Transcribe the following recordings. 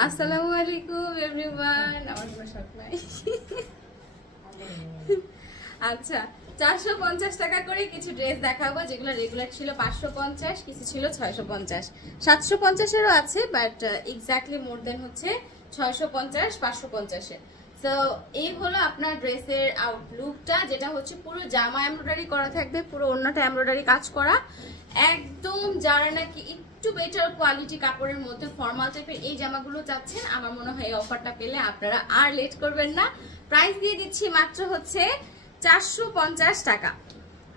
আসসালামু আলাইকুম এভরিওয়ান, আমার কোনো শখ নাই। আচ্ছা, 450 টাকা করে কিছু ড্রেস দেখাবো, যেগুলো রেগুলার ছিল 550, কিছু ছিল 650, 750-এরও আছে, বাট এক্স্যাক্টলি মোর দেন হচ্ছে 650, 550-এর। তো এই হলো আপনার ড্রেসের আউটলুকটা, যেটা হচ্ছে পুরো জামা এমব্রয়ডারি করা থাকবে, পুরো ওড়নাটা এমব্রয়ডারি কাজ করা। একদম যারা নাকি একটু বেটার কোয়ালিটি কাপড়ের মধ্যে ফর্মাল টাইপের এই জামাগুলো চাচ্ছেন, আমার মনে হয় এই অফারটা পেলে আপনারা আর লেট করবেন না। প্রাইস দিয়ে দিচ্ছি মাত্র হচ্ছে 450 টাকা।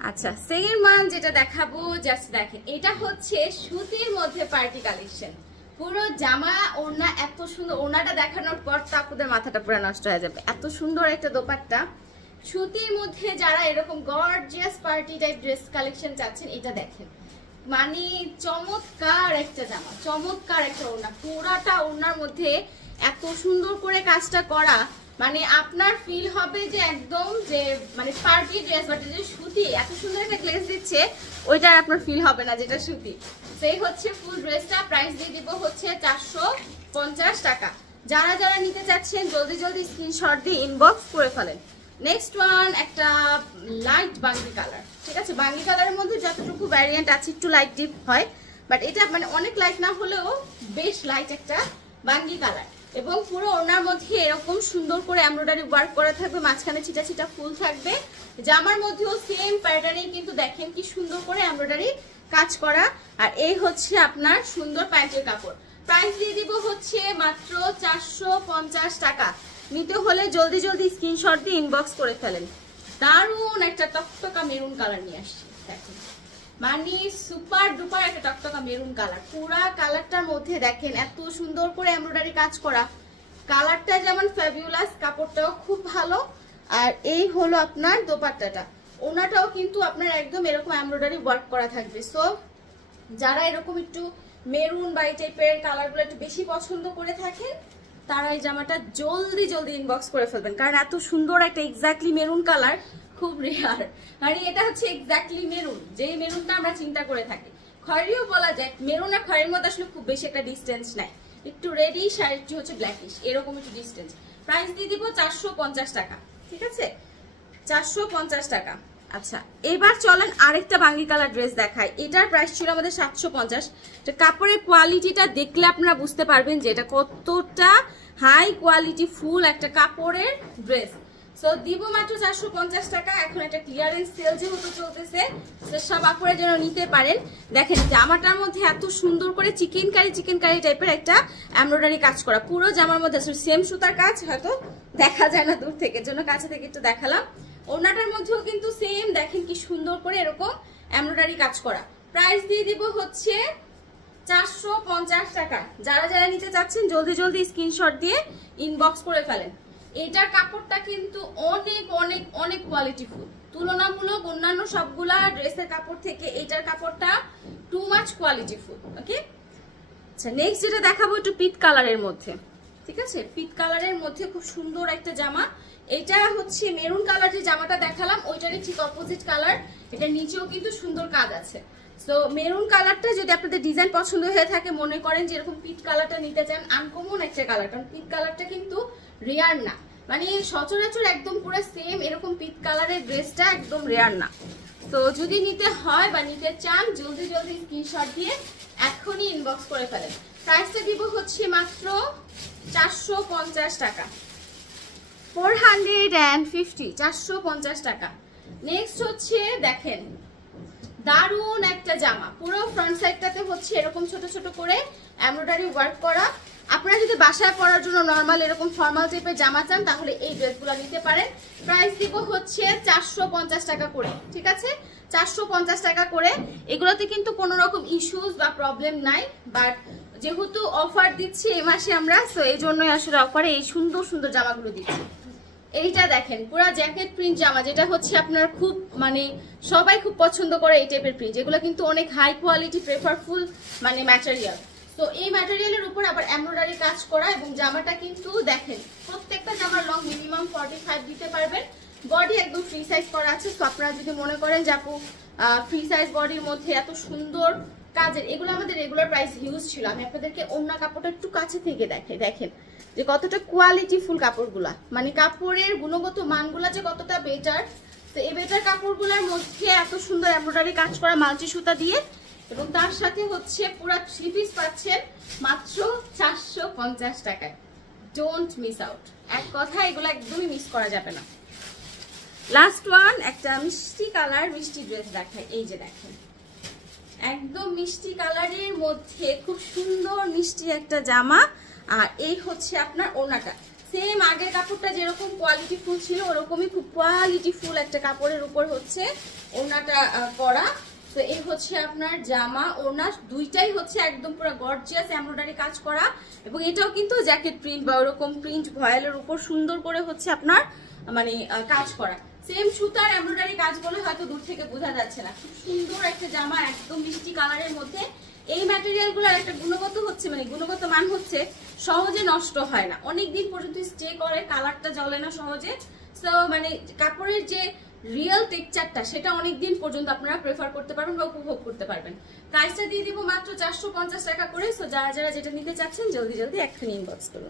আচ্ছা, সেকেন্ড ওয়ান যেটা দেখাবো, জাস্ট দেখেন, এটা হচ্ছে সুতির মধ্যে পার্টি কালেকশন। পুরো জামা ওড়না এত সুন্দর, ওড়নাটা দেখানোর পর তো আপনাদের মাথাটা পুরো নষ্ট হয়ে যাবে, এত সুন্দর একটা দোপাট্টা। সুতির মধ্যে যারা এরকম gorgeous party type dress collection চাচ্ছেন, এটা দেখেন, মানে চমৎকার একটা জামা, চমৎকার একটা ওড়না, পুরাটা ওড়নার মধ্যে এত সুন্দর করে কাজটা করা, মানে আপনার ফিল হবে যে একদম যে মানে পার্টি ড্রেস, বাট যে সুতি এত সুন্দর একটা গ্লেজ দিচ্ছে, ওইটার আপনার ফিল হবে না যেটা সুতি। সেই হচ্ছে ফুল ড্রেসটা, প্রাইস দিয়ে দিব হচ্ছে 450 টাকা। যারা যারা নিতে চাচ্ছেন জলদি জলদি স্ক্রিনশট দিয়ে ইনবক্স করে ফেলেন। নেক্সট ওয়ান একটা লাইট বাঙ্গি কালার, ঠিক আছে, বাঙ্গি কালারের মধ্যে যতটুকু ভ্যারিয়েন্ট আছে একটু লাইট ডিপ হয়, বাট এটা মানে অনেক লাইট না হলেও বেশ লাইট একটা বাঙ্গি কালার, এবং পুরো ওড়নার মধ্যে এরকম সুন্দর করে এমব্রয়ডারি ওয়ার্ক করা থাকবে, মাঝখানে ছিটা ছিটা ফুল থাকবে। জামার মধ্যেও সেম প্যাটার্নে কিন্তু দেখেন কি সুন্দর করে এমব্রয়ডারি কাজ করা, আর এই হচ্ছে আপনার সুন্দর প্যান্টের কাপড়। প্রাইস দিয়ে দিব হচ্ছে মাত্র 450 টাকা। নিতে হলে জলদি জলদি স্ক্রিনশট দিয়ে ইনবক্স করে ফেলেন। দারুন একটা টকটকা মেরুন কালার নিয়ে আসছি, দেখেন, মানে সুপার ডুপার একটা টকটকা মেরুন কালার। পুরা কালারটার মধ্যে দেখেন এত সুন্দর করে এমব্রয়ডারি কাজ করা, কালারটা যেমন ফ্যাবিউলাস, কাপড়টাও খুব ভালো। আর এই হলো আপনার দোপাট্টাটা, ওনাটাও কিন্তু আপনার একদম এরকম এমব্রয়ডারি ওয়ার্ক করা থাকবে। সো যারা এরকম একটু মেরুন বা এই টাইপের কালারগুলো একটু বেশি পছন্দ করে থাকেন, তারা এই জামাটা জলদি জলদি ইনবক্স করে ফেলবেন, কারণ এত সুন্দর একটা এক্স্যাক্টলি মেরুন কালার খুব রেয়ার। মানে এটা হচ্ছে এক্স্যাক্টলি মেরুন, যেই মেরুনটা আমরা চিন্তা করে থাকি, খয়েরিও বলা যায়। মেরুন আর খয়েরির মধ্যে আসলে খুব বেশি একটা ডিস্টেন্স নাই, একটু রেডিশ আর একটু হচ্ছে ব্ল্যাকিশ, এরকম একটু ডিস্টেন্স। প্রাইস দিয়ে দিব 450 টাকা, ঠিক আছে, 450 টাকা। আচ্ছা, এবার চলেন আরেকটা বাঙ্গি কালার ড্রেস দেখাই। এটার প্রাইস ছিল আমাদের 750। কাপড়ের কোয়ালিটিটা দেখলে আপনারা বুঝতে পারবেন যে এটা কতটা হাই কোয়ালিটি ফুল একটা কাপড়ের ড্রেস। সো দিব মাত্র 450 টাকা। এখন একটা ক্লিয়ারেন্স সেল যেহেতু চলতেছে, সব আপুরা যেন নিতে পারেন। দেখেন জামাটার মধ্যে এত সুন্দর করে চিকেন কারি টাইপের একটা এমব্রয়ডারি কাজ করা, পুরো জামার মধ্যে সেম সুতার কাজ, হয়তো দেখা যায় না দূর থেকে, জন্য কাছে থেকে একটু দেখালাম। ওড়নাটার মধ্যেও কিন্তু সেম, দেখেন কি সুন্দর করে এরকম এমব্রয়ডারি কাজ করা। প্রাইস দিয়ে দিব হচ্ছে 450 টাকা। যারা যারা নিতে চাচ্ছেন জলদি জলদি স্ক্রিনশট দিয়ে ইনবক্স করে ফেলেন। এটার কাপড়টা কিন্তু অনেক অনেক অনেক কোয়ালিটিফুল, তুলনামূলক অন্যান্য সবগুলা ড্রেসের কাপড় থেকে এটার কাপড়টা টু মাচ কোয়ালিটিফুল। ওকে, আচ্ছা, নেক্সট যেটা দেখাবো একটু পিট কালারের মধ্যে, ঠিক আছে, পিট কালারের মধ্যে খুব সুন্দর একটা জামা। এটা হচ্ছে মেরুন কালার যে জামাটা দেখালাম ওইটারই ঠিক অপোজিট কালার, এটা নিচেও কিন্তু সুন্দর কাজ আছে। সো মেরুন কালারটা যদি আপনাদের ডিজাইন পছন্দ হয়ে থাকে, মনে করেন যে এরকম পিট কালারটা নিতে চান, আনকমন একটা কালার, কারণ পিট কালারটা কিন্তু রেয়ার না, মানে সচরাচর একদম পুরো সেম এরকম পিট কালারের ড্রেসটা একদম রেয়ার না। তো যদি নিতে হয় বা নিতে চান জলদি জলদি স্ক্রিনশট দিয়ে এখনই ইনবক্স করে ফেলেন। প্রাইসটা দিব হচ্ছে মাত্র 450 টাকা, 450, 450 টাকা। নেক্সট হচ্ছে দেখেন দারুন একটা জামা, পুরো ফ্রন্ট সাইডটাতে হচ্ছে এরকম ছোট ছোট করে এমব্রয়ডারি ওয়ার্ক করা। আপনারা যদি বাসায় পরার জন্য নর্মাল এরকম ফর্মাল টাইপের জামা চান, তাহলে এই ড্রেসগুলো নিতে পারেন। প্রাইস দিব হচ্ছে 450 টাকা করে, ঠিক আছে, 450 টাকা করে। এগুলোতে কিন্তু কোনো রকম ইস্যুস বা প্রবলেম নাই, বাট যেহেতু অফার দিচ্ছি এই মাসে আমরা, সো এই জন্যই আসলে অফারে এই সুন্দর সুন্দর জামাগুলো দিচ্ছি। এইটা দেখেন পুরা জ্যাকেট প্রিন্ট জামা, যেটা হচ্ছে আপনার খুব মানে সবাই খুব পছন্দ করে এই টাইপের প্রিন্ট, যেগুলো কিন্তু অনেক হাই কোয়ালিটি প্রেফারফুল মানে ম্যাটেরিয়াল। তো এই ম্যাটেরিয়ালের উপর আবার এমব্রয়ডারি কাজ করা, এবং জামাটা কিন্তু দেখেন প্রত্যেকটা জামার লং মিনিমাম 45 দিতে পারবেন। বডি একদম ফ্রি সাইজ করা আছে। তো আপনারা যদি মনে করেন যে আপু ফ্রি সাইজ বডির মধ্যে এত সুন্দর কাজের, এগুলো আমাদের রেগুলার প্রাইস হিউজ ছিল। আমি আপনাদেরকে ওড়না কাপড়টা একটু কাছে থেকে দেখেন যে কতটা কোয়ালিটিফুল কাপড়গুলা, মানে কাপড়ের গুণগত মানগুলা যে কতটা বেটার। তো এই বেটার কাপড়গুলোর মধ্যে এত সুন্দর এমব্রয়ডারি কাজ করা মাল্টি সুতা দিয়ে, এবং তার সাথে হচ্ছে পুরো 3 পিস পাচ্ছেন মাত্র 450 টাকায়। ডোন্ট মিস আউট, এক কথা এগুলো একদমই মিস করা যাবে না। লাস্ট ওয়ান একটা মিষ্টি কালার মিষ্টি ড্রেস দেখাই। এই যে দেখেন একদম মিষ্টি কালারের মধ্যে খুব সুন্দর মিষ্টি একটা জামা, আর এই হচ্ছে আপনার ওড়নাটা। সেম আগের কাপড়টা যেরকম কোয়ালিটিফুল ছিল ওরকমই খুব কোয়ালিটিফুল একটা কাপড়ের উপর হচ্ছে ওড়নাটা করা। তো এই হচ্ছে আপনার জামা, ওড়না দুইটাই হচ্ছে একদম পুরো গর্জিয়াস এমব্রয়ডারি কাজ করা, এবং এটাও কিন্তু জ্যাকেট প্রিন্ট বা ওরকম প্রিন্ট ভয়েলের উপর সুন্দর করে হচ্ছে আপনার মানে কাজ করা। সেম সুতার এমব্রয়ডারি কাজগুলো হয়তো দূর থেকে বোঝা যাচ্ছে না। খুব সুন্দর একটা জামা একদম মিষ্টি কালারের মধ্যে। এই ম্যাটেরিয়ালগুলোর একটা গুণগত হচ্ছে মানে গুণগত মান হচ্ছে সহজে নষ্ট হয় না, অনেক দিন পর্যন্ত স্টে করে, কালারটা জ্বলে না সহজে। সো মানে কাপড়ের যে রিয়েল টেক্সচারটা সেটা অনেক দিন পর্যন্ত আপনারা প্রেফার করতে পারবেন বা উপভোগ করতে পারবেন। প্রাইসটা দিয়ে দিব মাত্র 450 টাকা করে। সো যারা যারা যেটা নিতে চাচ্ছেন জলদি জলদি এক্ষুনি ইনবক্স করুন।